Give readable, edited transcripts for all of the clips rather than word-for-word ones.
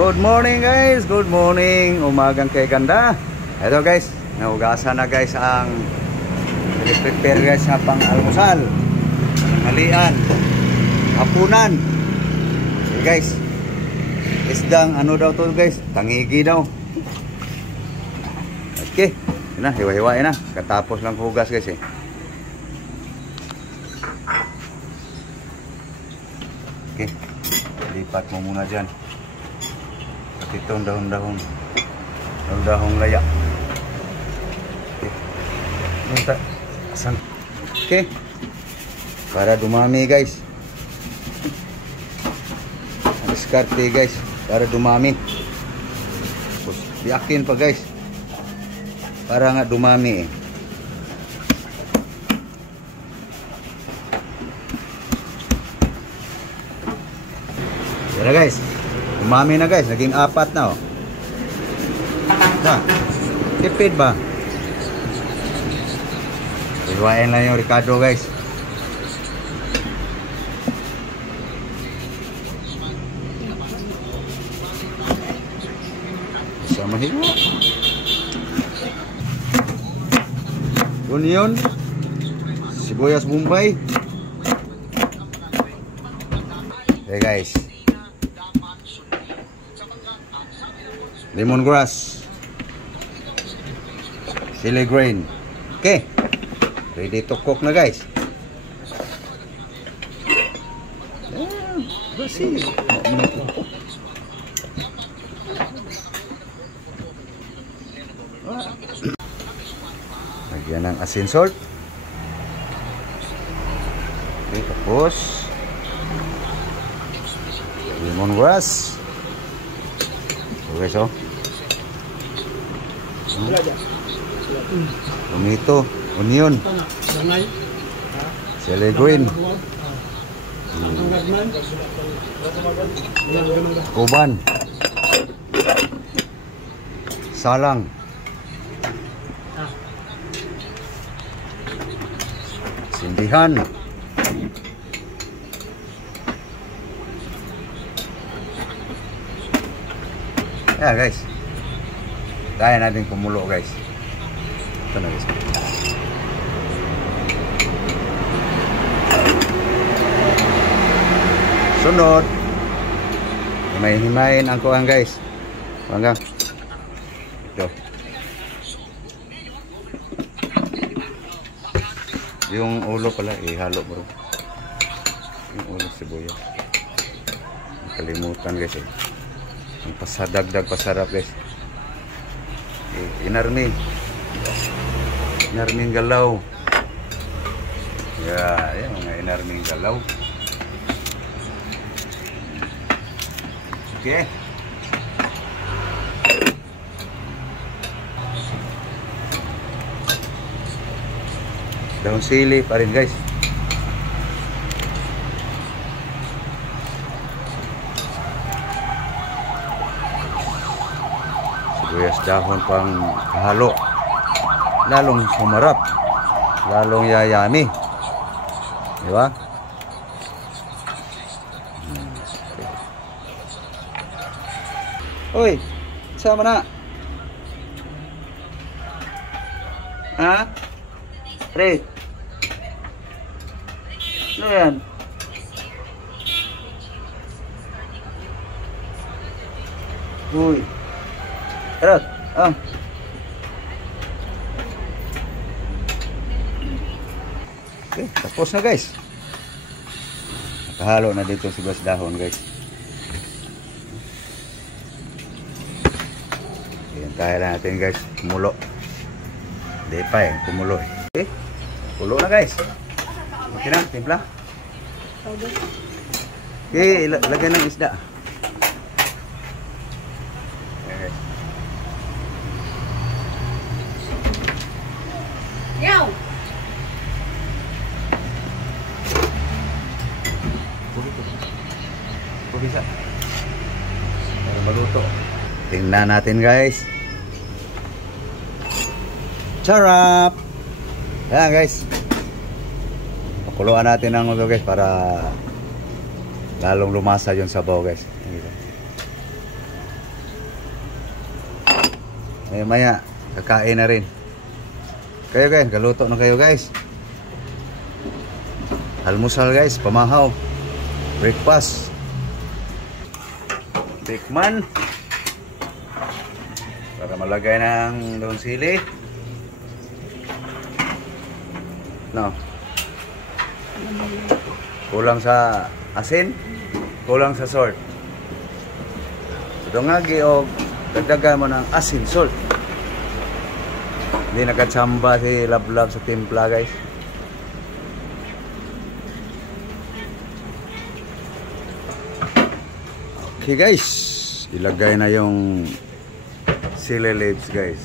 Good morning guys, good morning. Umagang kay ganda. Ito guys, naugasan na guys ang prepare guys sa pang-almusal, tanghalian, hapunan. Okay guys, isdang ano daw to guys, tangigi daw. Okay, yun na, hiwa-hiwain na. Katapos lang hugas guys eh. Okay, lipat mo muna dyan. Itong dahon-dahon laya. Okay. Okay. Para dumami guys. Diskarte guys. Para dumami. Tapos diakin pa guys. Para nga dumami eh. Tara guys. Umami na guys, naging 4 na oh. Tipid ba? Iwain lang yung Ricardo guys. Bisa mahiwa. Onion, sibuyas Bombay. Okay guys. Lemongrass, chili grain. Okay, ready to cook na guys. Basi. Lagyan ng asin salt. Okay, tapos lemongrass. Okay, so tomato, onion, chili green, kuban, salang, sindihan, ya guys, kaya natin kumulo guys. Ito na guys. Sunod, himay-himayin ang kuang guys. Hanggang ito. Yung ulo pala ihalo bro. Yung ulo sibuyas. Nakalimutan guys eh. Ang pasadagdag pasarap guys. Inarmi galaw. Yan mga inarming galaw. Okay. Daun sili pa rin guys. Sibuyas dahon pang halo. Lalong sumarap, lalong yayami, di ba? Uy, sama na? Ha? Pre? Ano yan? Uy, Erot, Okay, tapos na guys. Nakahalo na dito si sibuyas dahon guys. Ayan, kaya lang natin guys kumulo. Hindi pa eh, kumulo eh. Okay, kulo na guys. Okay na, timpla. Okay, lagyan ng isda. Okay guys. Yaw! Bisa para maluto. Tingnan natin guys. Charap. Ayan guys. Pakuluan natin ang ulo guys para lalong lumasa yung sabaw guys. Maya kakain na rin. Kayo guys, galuto na kayo guys. Almusal guys, pamahaw. Breakfast. Tikman. Para malagay ng daun sili. No. Kulang sa asin, kulang sa salt. Dungagi o dagdagan mo ng asin, salt. Hindi nakatsamba si Lablab sa timpla guys. Okay guys, ilagay na yung sili leaves guys.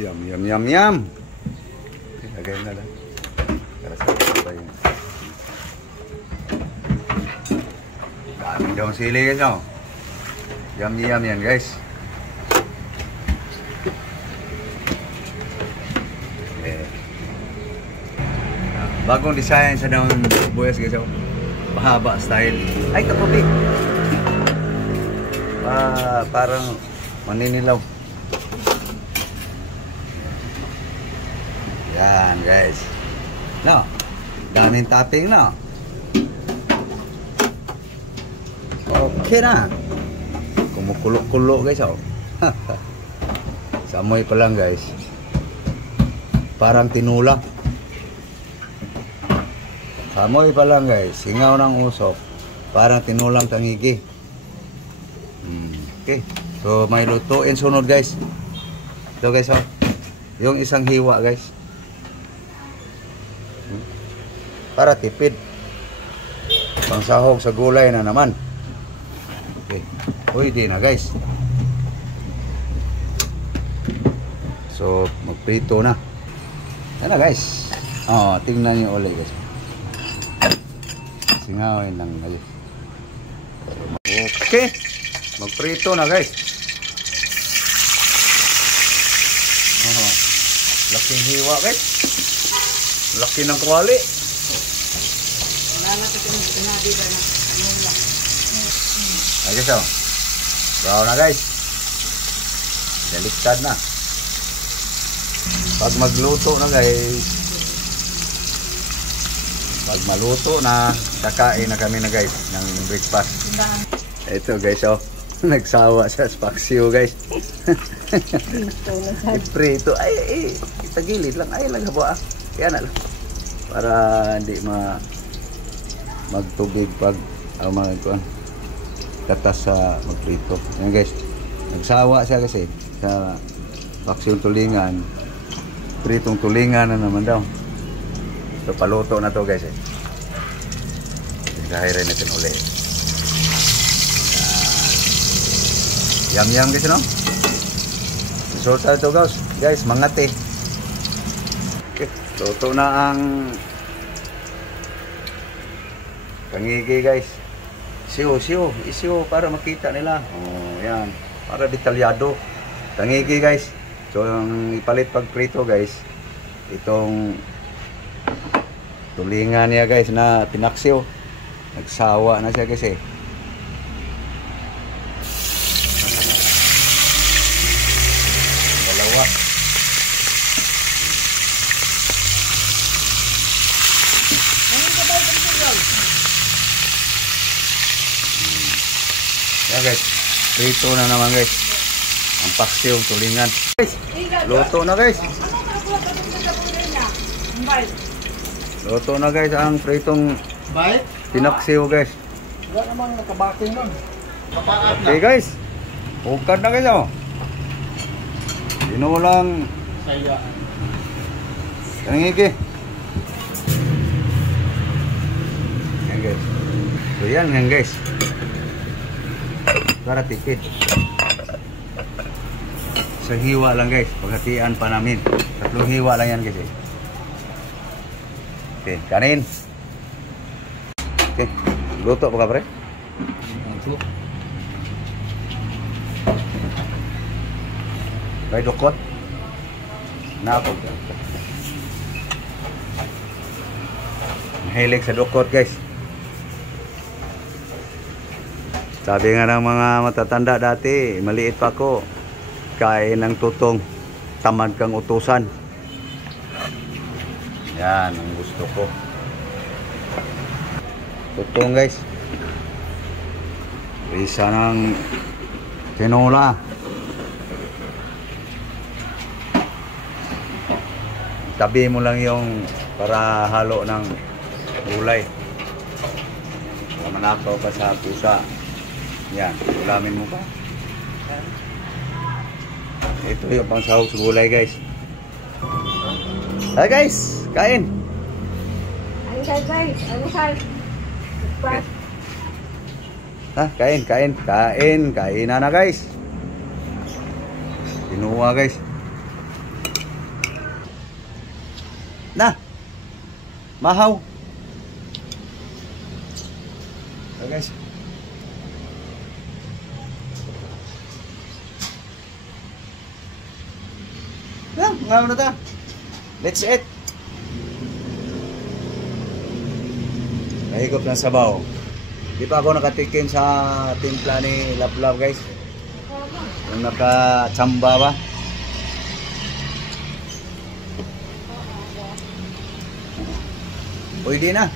Yum, yum, yum, yum. Ilagay na lang. Para sa iba yun. Daming daw sili guys, no? Yum, yum yan guys. Bagong design sa daon buyas guys, oh. Mahaba style. Ay, kaputi. Parang maninilaw. Yan guys. No. Daming topping na. Okay na. Kumukulo-kulo guys, oh. Sa amoy pa lang guys. Parang tinula. Amoy pa lang guys, singaw ng usok, parang tinulang tangigi. Okay, so may lutuin sunod guys. Ito guys, oh. Yung isang hiwa guys. Para tipid. Pangsahog sa gulay na naman. Okay, pwede na guys. So magprito na. Yan na guys. Oh, tingnan niyo ulit guys. Singawin lang guys. Okay, magprito na guys. Laking hiwa guys. Laki ng kwali. Ay guys, oh. Brown na guys. Daliktad na. Pag magluto na guys, pag maluto na, kakain na kami na guys ng breakfast. Ito guys, oh. Nagsawa sa paksiw guys. Prito. Ay, tagilid lang. Ay, lagabo ah. Kaya na lang. Para hindi magtubig pag tatas sa magprito. Ayan guys. Nagsawa siya kasi sa paksiw tulingan. Pritong tulingan na naman daw. So paluto na to guys, eh. Gahirin natin uli. Yum yum guys, no? Resulta ito guys, mangati. Okay, luto na ang tangigi guys. Isiw para makita nila. Oh, yan. Para detalyado. Tangigi guys. So yung ipalit pag prito guys, itong tulingan niya guys na pinaksiw. Nagsawa na siya kasi. Dalawa. Yan guys, prito na naman guys. Ang paksiw, tulingan. Guys, luto na guys. Luto na guys ang pritong pinaksiw guys. Wala namang nakabaking nun. Okay guys, ukad na guys, oh. Sinulang Saya. tangigi. Yan guys. So yan guys. Para tipid. Sa hiwa lang guys, paghatian pa namin. 3 hiwa lang yan guys, eh. Okay, kanin. Okay, luto pa ka pre? May dukot. Napog. mahilig sa dukot guys. Sabi nga ng mga matatanda dati, maliit pa ako, kain ng tutong, tamad kang utusan. Yan ang gusto ko. Tutong guys. Isa ng tinola. Tabi mo lang yung para halo ng gulay. Manakaw ka sa pusa. Yan, ulamin mo pa. Ito yung pang sahog sa gulay guys. Hi guys, kain. Guys, almusal. Kain na guys. Kinuha guys. Na. Mahaw. Guys. Ngayon na ta. Let's eat. Nahigop ng sabaw. Di pa ako nakatikim sa timpla ni Lablab guys. Yung naka-tsamba ba? Pwede na.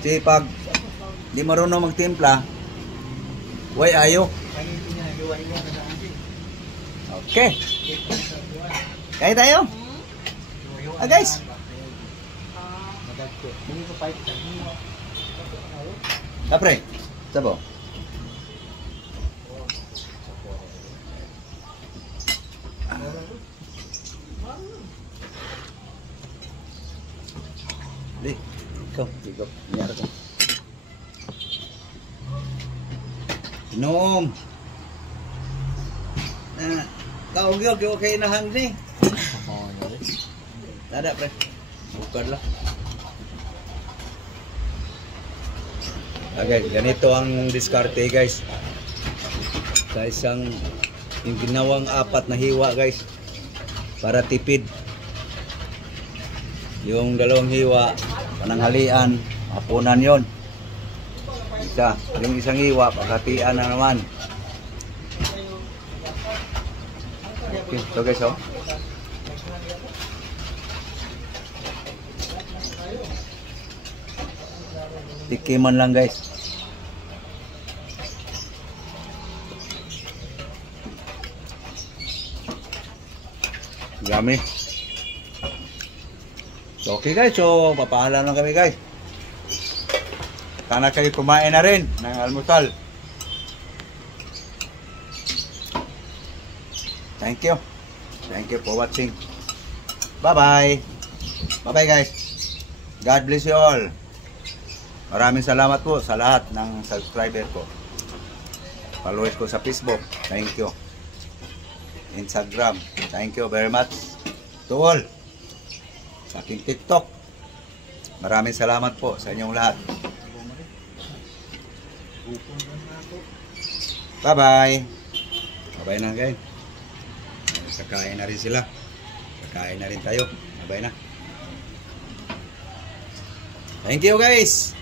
Kasi pag di marunong magtimpla, way ayo. Okay. Kaya tayo? Guys. Apre, sabo. Di, ikaw. Nyara ka. Nom. Kau gyud okay na hang ni. Ada pre. Bukad lah. Okay, ganito ang diskarte guys. Sa isang yung ginawang 4 na hiwa guys. Para tipid. Yung 2 hiwa, pananghalian, hapunan yon. Yung isang hiwa, paghatian na naman. Okay, so guys, oh. Tikiman lang guys. Yummy. So okay guys, so papaalam lang kami guys. Sana kayo kumain na rin ng almusal. Thank you. Thank you for watching. Bye-bye. Bye-bye guys. God bless you all. Maraming salamat po sa lahat ng subscriber ko. Followers ko sa Facebook. Thank you. Instagram. Thank you very much to all. Sa aking TikTok. Maraming salamat po sa inyong lahat. Bye-bye. Bye-bye na guys. Kakain na rin sila. Kakain na rin tayo. Bye-bye na. Thank you guys.